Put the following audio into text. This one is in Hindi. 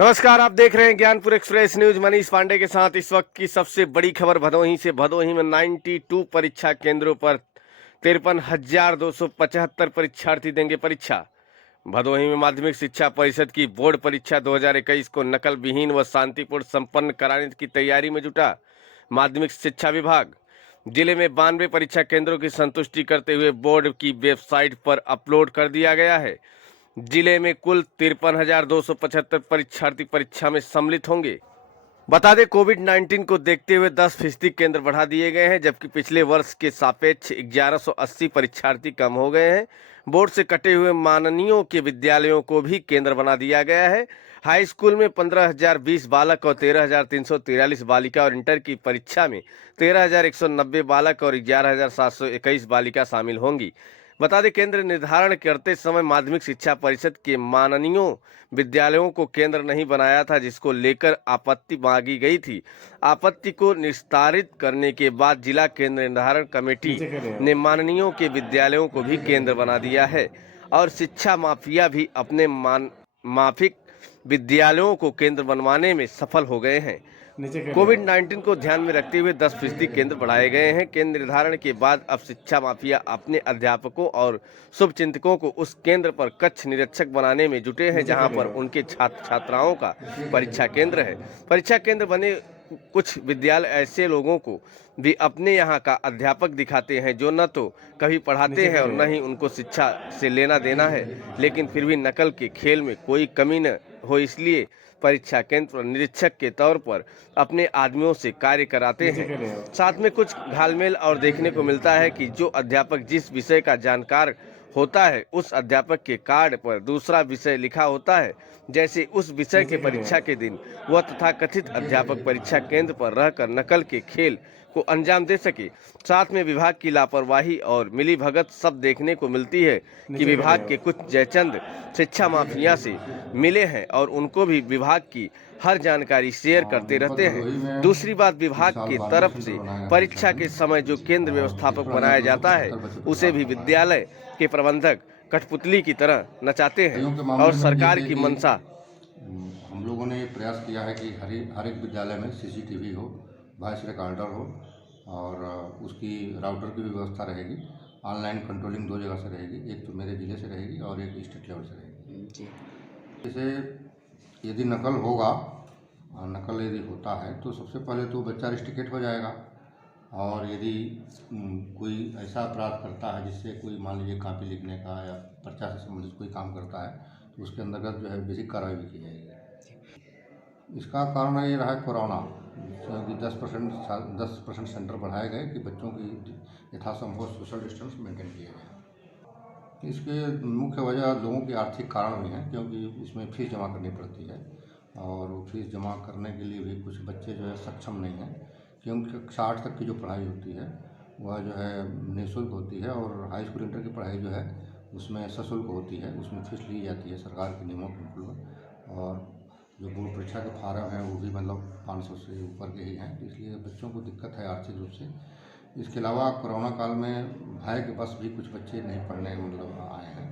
नमस्कार, आप देख रहे हैं ज्ञानपुर एक्सप्रेस न्यूज। मनीष पांडे के साथ इस वक्त की सबसे बड़ी खबर भदोही से। भदोही में 92 परीक्षा केंद्रों पर 53,275 परीक्षार्थी देंगे परीक्षा। भदोही में माध्यमिक शिक्षा परिषद की बोर्ड परीक्षा 2021 को नकल विहीन व शांतिपूर्ण संपन्न कराने की तैयारी में जुटा माध्यमिक शिक्षा विभाग। जिले में 92 परीक्षा केंद्रों की संतुष्टि करते हुए बोर्ड की वेबसाइट पर अपलोड कर दिया गया है। जिले में कुल 53,275 परीक्षार्थी परीक्षा में सम्मिलित होंगे। बता दें, कोविड-19 को देखते हुए 10% केंद्र बढ़ा दिए गए हैं, जबकि पिछले वर्ष के सापेक्ष 1180 परीक्षार्थी कम हो गए हैं। बोर्ड से कटे हुए माननीयों के विद्यालयों को भी केंद्र बना दिया गया है। हाई स्कूल में 15,020 बालक और 13,343 बालिका और इंटर की परीक्षा में 13,190 बालक और 11,721 बालिका शामिल होंगी। बता दें, केंद्र निर्धारण करते समय माध्यमिक शिक्षा परिषद के माननीयों विद्यालयों को केंद्र नहीं बनाया था, जिसको लेकर आपत्ति मांगी गई थी। आपत्ति को निस्तारित करने के बाद जिला केंद्र निर्धारण कमेटी ने माननीयों के विद्यालयों को भी केंद्र बना दिया है और शिक्षा माफिया भी अपने माफिक विद्यालयों को केंद्र बनवाने में सफल हो गए हैं। कोविड-19 को ध्यान में रखते हुए 10% केंद्र बढ़ाए गए हैं। केंद्र निर्धारण के बाद अब शिक्षा माफिया अपने अध्यापकों और शुभचिंतकों को उस केंद्र पर कक्ष निरीक्षक बनाने में जुटे हैं, जहां पर उनके छात्र छात्राओं का परीक्षा केंद्र है। परीक्षा केंद्र बने कुछ विद्यालय ऐसे लोगों को भी अपने यहाँ का अध्यापक दिखाते हैं, जो न तो कभी पढ़ाते हैं और न ही उनको शिक्षा से लेना देना है, लेकिन फिर भी नकल के खेल में कोई कमी न हो, इसलिए परीक्षा केंद्र पर निरीक्षक के तौर पर अपने आदमियों से कार्य कराते हैं। साथ में कुछ घालमेल और देखने को मिलता है कि जो अध्यापक जिस विषय का जानकार होता है, उस अध्यापक के कार्ड पर दूसरा विषय लिखा होता है। जैसे उस विषय के परीक्षा के दिन वह तथाकथित अध्यापक परीक्षा केंद्र पर रहकर नकल के खेल को अंजाम दे सके। साथ में विभाग की लापरवाही और मिलीभगत सब देखने को मिलती है कि विभाग के कुछ जयचंद शिक्षा माफिया से मिले हैं और उनको भी विभाग की हर जानकारी शेयर करते रहते हैं। दूसरी बात, विभाग की तरफ से परीक्षा के समय जो केंद्र व्यवस्थापक बनाया जाता है, उसे भी विद्यालय के प्रबंधक कठपुतली की तरह नचाते हैं और सरकार की मंशा। हम लोगों ने प्रयास किया है कि हर एक विद्यालय में सीसीटीवी हो, वॉइस रिकॉर्डर हो और उसकी राउटर की भी व्यवस्था रहेगी। ऑनलाइन कंट्रोलिंग 2 जगह से रहेगी, एक तो मेरे ज़िले से रहेगी और एक स्टेट लेवल से रहेगी। जैसे यदि नकल होगा, नकल यदि होता है तो सबसे पहले तो बच्चा रिस्ट्रिकेट हो जाएगा। और यदि कोई ऐसा अपराध करता है जिससे कोई मान लीजिए कॉपी लिखने का या पर्चा से संबंधित कोई काम करता है, तो उसके अंतर्गत जो है बेसिक कार्रवाई भी की जाएगी। इसका कारण ये रहा है कोरोना, कि 10% सेंटर बढ़ाए गए कि बच्चों की यथासंभव सोशल डिस्टेंस मेंटेन किया गया। इसके मुख्य वजह लोगों के आर्थिक कारण भी हैं, क्योंकि इसमें फीस जमा करनी पड़ती है और वो फीस जमा करने के लिए भी कुछ बच्चे जो है सक्षम नहीं हैं, क्योंकि कक्षा 8 तक की जो पढ़ाई होती है वह जो है निःशुल्क होती है और हाई स्कूल इंटर की पढ़ाई जो है उसमें सशुल्क होती है, उसमें फीस ली जाती है सरकार के नियमों के अनुसार। और जो बोर्ड परीक्षा के फार्म हैं वो भी मतलब 500 से ऊपर के ही हैं, इसलिए बच्चों को दिक्कत है आर्थिक रूप से। इसके अलावा कोरोना काल में भय के बस भी कुछ बच्चे नहीं पढ़ने मतलब आए हैं।